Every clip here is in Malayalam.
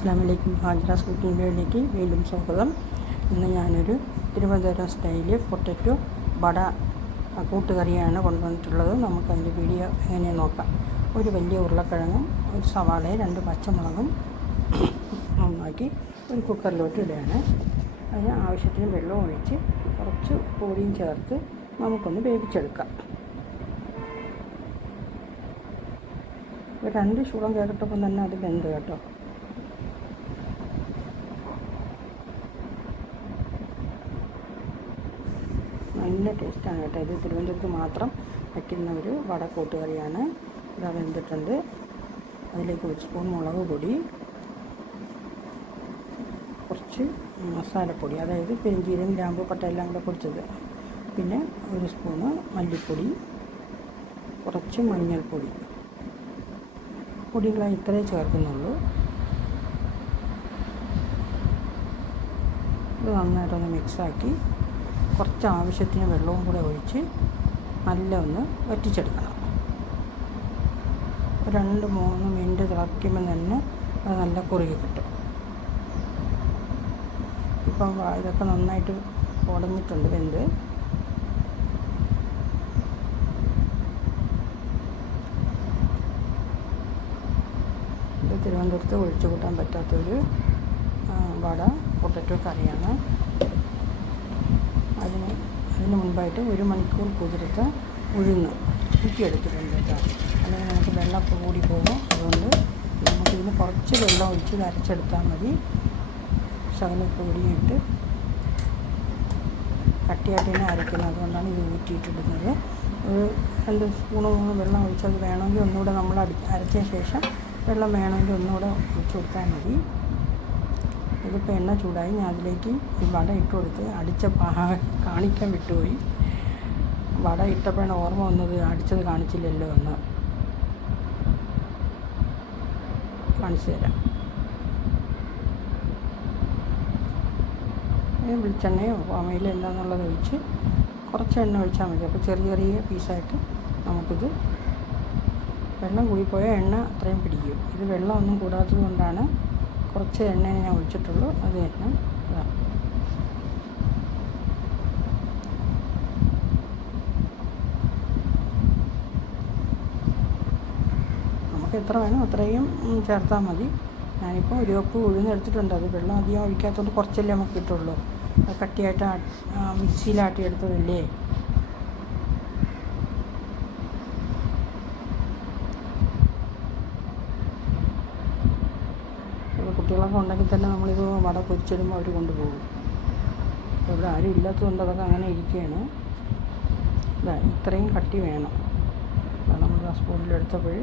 അസ്സാം വലൈക്കും ഹാജറാസ് കുക്കിംഗ് വീഡിയോയിലേക്ക് വീണ്ടും സ്വാഗതം. ഇന്ന് ഞാനൊരു തിരുവനന്തപുരം സ്റ്റൈൽ പൊട്ടറ്റോ വട കൂട്ടുകറിയാണ് കൊണ്ടുവന്നിട്ടുള്ളത്. നമുക്കതിന്റെ വീഡിയോ എങ്ങനെ നോക്കാം. ഒരു വലിയ ഉരുളക്കിഴങ്ങും ഒരു സവാളയും രണ്ട് പച്ചമുളകും നന്നാക്കി ഒരു കുക്കറിലോട്ട് ഇടുകയാണ്. അതിന് ആവശ്യത്തിന് വെള്ളം ഒഴിച്ച് കുറച്ച് പൊടിയും ചേർത്ത് നമുക്കൊന്ന് വേവിച്ചെടുക്കാം. രണ്ട് ചൂളം കേട്ടപ്പം തന്നെ അത് വെന്ത് കേട്ടോ. നല്ല ടേസ്റ്റാണ് കേട്ടോ. ഇത് തിരുവനന്തപുരത്ത് മാത്രം വയ്ക്കുന്ന ഒരു വട കൂട്ടുകറിയാണ് ഇതാ വെന്തിട്ടുണ്ട്. അതിലേക്ക് ഒരു സ്പൂൺ മുളക് പൊടി കുറച്ച് മസാലപ്പൊടി അതായത് പെരിഞ്ചീരം ഗ്രാമ്പു പട്ട എല്ലാം കൂടെ പൊടിച്ചത്. പിന്നെ ഒരു സ്പൂണ് മല്ലിപ്പൊടി കുറച്ച് മഞ്ഞൾപ്പൊടി. പൊടികളായി ഇത്രയേ ചേർക്കുന്നുള്ളൂ. ഇത് നന്നായിട്ടൊന്ന് മിക്സാക്കി കുറച്ച് ആവശ്യത്തിന് വെള്ളവും കൂടെ ഒഴിച്ച് നല്ല ഒന്ന് വറ്റിച്ചെടുക്കണം. രണ്ട് മൂന്ന് മിനിറ്റ് തിളയ്ക്കുമ്പോൾ തന്നെ അത് നല്ല കുറുകി കിട്ടും. ഇപ്പം ഇതൊക്കെ നന്നായിട്ട് ഉടഞ്ഞിട്ടുണ്ട് വെന്ത്. തിരുവനന്തപുരത്ത് ഒഴിച്ചു കൂട്ടാൻ പറ്റാത്തൊരു വട പൊട്ടറ്റോ കറിയാണ്. അതിന് മുൻപായിട്ട് ഒരു മണിക്കൂർ കുതിർത്ത് ഉഴുന്ന് ഊറ്റിയെടുത്തിട്ടുണ്ട് കേട്ടോ. അല്ലെങ്കിൽ നമുക്ക് വെള്ളം കൂടി പോകും. അതുകൊണ്ട് നമുക്കിതിന് കുറച്ച് വെള്ളം ഒഴിച്ച് കരച്ചെടുത്താൽ മതി. ശകലപ്പ് കൂടിയിട്ട് കട്ടിയായിട്ട് തന്നെ അരയ്ക്കുന്നത്. അതുകൊണ്ടാണ് ഇത് ഊറ്റിയിട്ടിടുന്നത്. ഒരു രണ്ട് സ്പൂണ് മൂന്ന് വെള്ളം ഒഴിച്ചത് വേണമെങ്കിൽ ഒന്നുകൂടെ നമ്മൾ അടി അരച്ചതിന് ശേഷം വെള്ളം വേണമെങ്കിൽ ഒന്നുകൂടെ ഒഴിച്ചു കൊടുത്താൽ മതി. ഇതിപ്പോൾ എണ്ണ ചൂടായി. ഞാൻ അതിലേക്ക് ഈ വട ഇട്ട് കൊടുത്ത് അടിച്ച കാണിക്കാൻ വിട്ടുപോയി. വട ഇട്ടപ്പോഴാണ് ഓർമ്മ വന്നത് അടിച്ചത് കാണിച്ചില്ലല്ലോ എന്ന്. കാണിച്ചു തരാം. വെളിച്ചെണ്ണയോ അമ്മയിൽ എന്താണെന്നുള്ളത് ഒഴിച്ച് കുറച്ച് എണ്ണ ഒഴിച്ചാൽ മതി. അപ്പോൾ ചെറിയ ചെറിയ പീസായിട്ട് നമുക്കിത് വെള്ളം കൂടിപ്പോയാൽ എണ്ണ അത്രയും പിടിക്കും. ഇത് വെള്ളം ഒന്നും കൂടാത്തത് കൊണ്ടാണ് കുറച്ച് എണ്ണ ഞാൻ ഒഴിച്ചിട്ടുള്ളൂ. അത് എണ്ണ നമുക്ക് എത്ര വേണം അത്രയും ചേർത്താൽ മതി. ഞാനിപ്പോൾ ഒരു കപ്പ് ഉഴുന്നെടുത്തിട്ടുണ്ട് അത് വെള്ളം അധികം ഒഴിക്കാത്തതുകൊണ്ട് കുറച്ചല്ലേ നമുക്ക് കിട്ടുള്ളൂ. കട്ടിയായിട്ട് മിക്സിയിലാട്ടി കുട്ടികളൊക്കെ ഉണ്ടെങ്കിൽ തന്നെ നമ്മളിത് വട പൊരിച്ചിടുമ്പോൾ അവർ കൊണ്ടുപോകും. ഇവിടെ ആരും ഇല്ലാത്തതുകൊണ്ട് അതൊക്കെ അങ്ങനെ ഇരിക്കുകയാണ്. ഇതാ ഇത്രയും കട്ടി വേണം. നമ്മൾ ആ സ്പൂണിലെടുത്തപ്പോൾ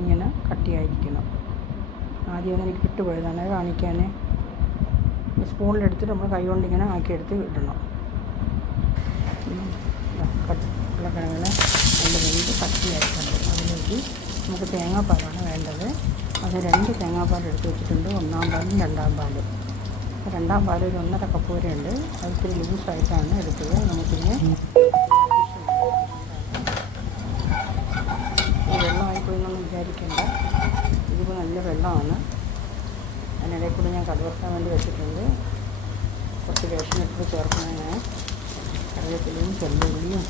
ഇങ്ങനെ കട്ടിയായിരിക്കണം. ആദ്യം ഒന്ന് എനിക്ക് വിട്ടുപോയതാണ് കാണിക്കാൻ സ്പൂണിലെടുത്തിട്ട് നമ്മൾ കൈ കൊണ്ട് ഇങ്ങനെ ആക്കിയെടുത്ത് ഇടണം. ഉരുളക്കിഴങ്ങിന് നല്ല വെന്ത് കട്ടിയായിട്ടുണ്ട്. അതിലേക്ക് നമുക്ക് തേങ്ങാപ്പാലാണ് വേണ്ടത്. അത് രണ്ട് തേങ്ങാപ്പാൽ എടുത്ത് വെച്ചിട്ടുണ്ട്. ഒന്നാം പാലും രണ്ടാം പാലും. രണ്ടാം പാൽ ഒരു ഒന്നര കപ്പ് വരെ ഉണ്ട്. അത് ഇത്തിരി ലൂസായിട്ടാണ് എടുത്തത്. നമുക്കിന്ന് വെള്ളമായിപ്പോയെന്നൊന്നും വിചാരിക്കേണ്ട. ഇതിപ്പോൾ നല്ല വെള്ളമാണ്. അതിനിടയിൽ കൂടി ഞാൻ കടുവക്കാൻ വേണ്ടി വെച്ചിട്ടുണ്ട്. കുറച്ച് വേഷനിട്ട് ചേർക്കണം ഞാൻ. കറിവേപ്പിലയും ചെല്ലുള്ളിയും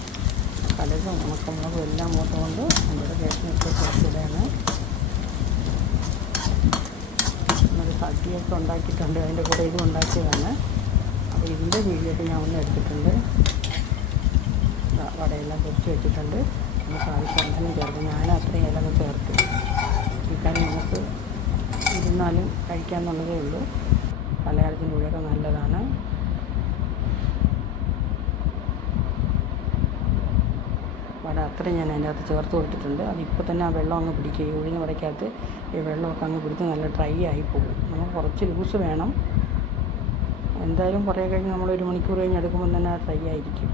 കടുകും ഉണക്കമുളകും എല്ലാം മൂത്തുകൊണ്ട് നമ്മുടെ വേഷനിട്ട് ചേർത്തിടാണ് സദ്യയൊക്കെ ഉണ്ടാക്കിയിട്ടുണ്ട്. അതിന്റെ കൂടെ ഇതും ഉണ്ടാക്കിയതാണ്. അപ്പോൾ ഇതിന്റെ വീഡിയോ ഞാൻ ഒന്ന് എടുത്തിട്ടുണ്ട്. വടയെല്ലാം പൊടിച്ച് വെച്ചിട്ടുണ്ട്. നമുക്ക് ആവശ്യത്തിന് ചേർക്കും. ഞാൻ അത്രയും ഇലങ്ങ് ചേർക്കും ചിക്കൻ നമുക്ക് ഇരുന്നാലും കഴിക്കാമെന്നുള്ളതേ ഉള്ളൂ. പലഹാരത്തിന്റെ കൂടെയൊക്കെ നല്ലതാണ്. വട അത്രയും ഞാൻ അതിന്റെ അകത്ത് ചേർത്ത് കൊടുത്തിട്ടുണ്ട്. അതിപ്പോൾ തന്നെ ആ വെള്ളം അങ്ങ് പിടിക്കുക ഈ ഒഴിഞ്ഞ വടയ്ക്കകത്ത് ഈ വെള്ളമൊക്കെ അങ്ങ് പിടിച്ച് നല്ല ഡ്രൈ ആയി പോകും. നമുക്ക് കുറച്ച് ലൂസ് വേണം. എന്തായാലും കുറേ കഴിഞ്ഞ് നമ്മൾ ഒരു മണിക്കൂർ കഴിഞ്ഞ് എടുക്കുമ്പോൾ തന്നെ ഡ്രൈ ആയിരിക്കും.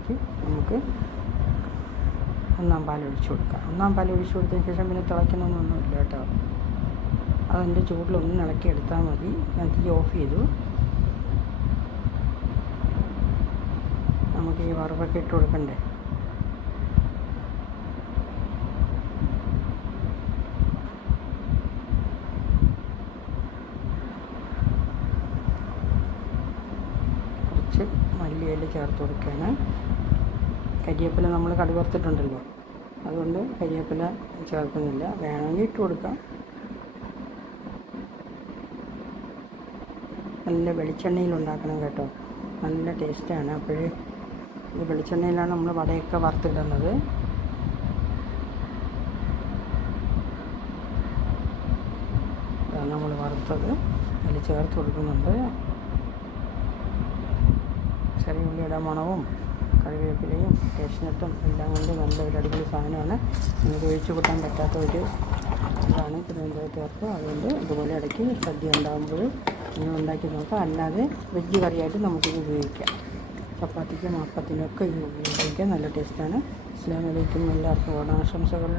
ഇതിലേക്ക് നമുക്ക് ഒന്നാം പാൽ ഒഴിച്ചു കൊടുക്കാം. ഒന്നാം പാൽ ഒഴിച്ചു കൊടുത്തതിന് ശേഷം പിന്നെ തിളയ്ക്കണമെന്നൊന്നുമില്ല കേട്ടോ. അതിന്റെ ചൂടിലൊന്ന് ഇളക്കി എടുത്താൽ മതി. ഞാൻ തീ ഓഫ് ചെയ്തു. നമുക്ക് ഈ വറവൊക്കെ ഇട്ട് കൊടുക്കണ്ടേ? മല്ലിയില ചേർത്ത് കൊടുക്കുകയാണ്. കരിയേപ്പില നമ്മൾ കടുവർത്തിട്ടുണ്ടല്ലോ അതുകൊണ്ട് കരിയേപ്പില ചേർക്കുന്നില്ല. വേണമെങ്കിൽ ഇട്ട് കൊടുക്കാം. നല്ല വെളിച്ചെണ്ണയിൽ ഉണ്ടാക്കണം കേട്ടോ. നല്ല ടേസ്റ്റാണ് അപ്പോഴേ ഈ വെളിച്ചെണ്ണയിലാണ് നമ്മൾ വടയൊക്കെ വറുത്തിടുന്നത്. നമ്മൾ വറുത്തത്. അതിൽ ചേർത്ത് കൊടുക്കുന്നുണ്ട്. ചെറിയ ഉള്ളിയുടെ മണവും കറിവേപ്പിലയും ടേസ്റ്റിനട്ടും എല്ലാം കൊണ്ട് നല്ല ഒരു അടിപൊളി സാധനമാണ്. നിങ്ങൾക്ക് ഒഴിച്ചു കൂട്ടാൻ പറ്റാത്ത ഒരു ഇതാണ് തിരുവനന്തപുരത്തുകാർക്ക്. അതുകൊണ്ട് ഇതുപോലെ ഇടയ്ക്ക് സദ്യ ഉണ്ടാകുമ്പോൾ നിങ്ങൾ ഉണ്ടാക്കി നോക്കാം. അല്ലാതെ വെജ് കറിയായിട്ട് നമുക്കിത് ഉപയോഗിക്കാം. ചപ്പാത്തിക്കും അപ്പത്തിനൊക്കെ ഇത് ഉപയോഗിക്കാം. നല്ല ടേസ്റ്റാണ്. ഇസ്ലാമലേക്കും എല്ലാവർക്കും. ഓണാശംസകൾ.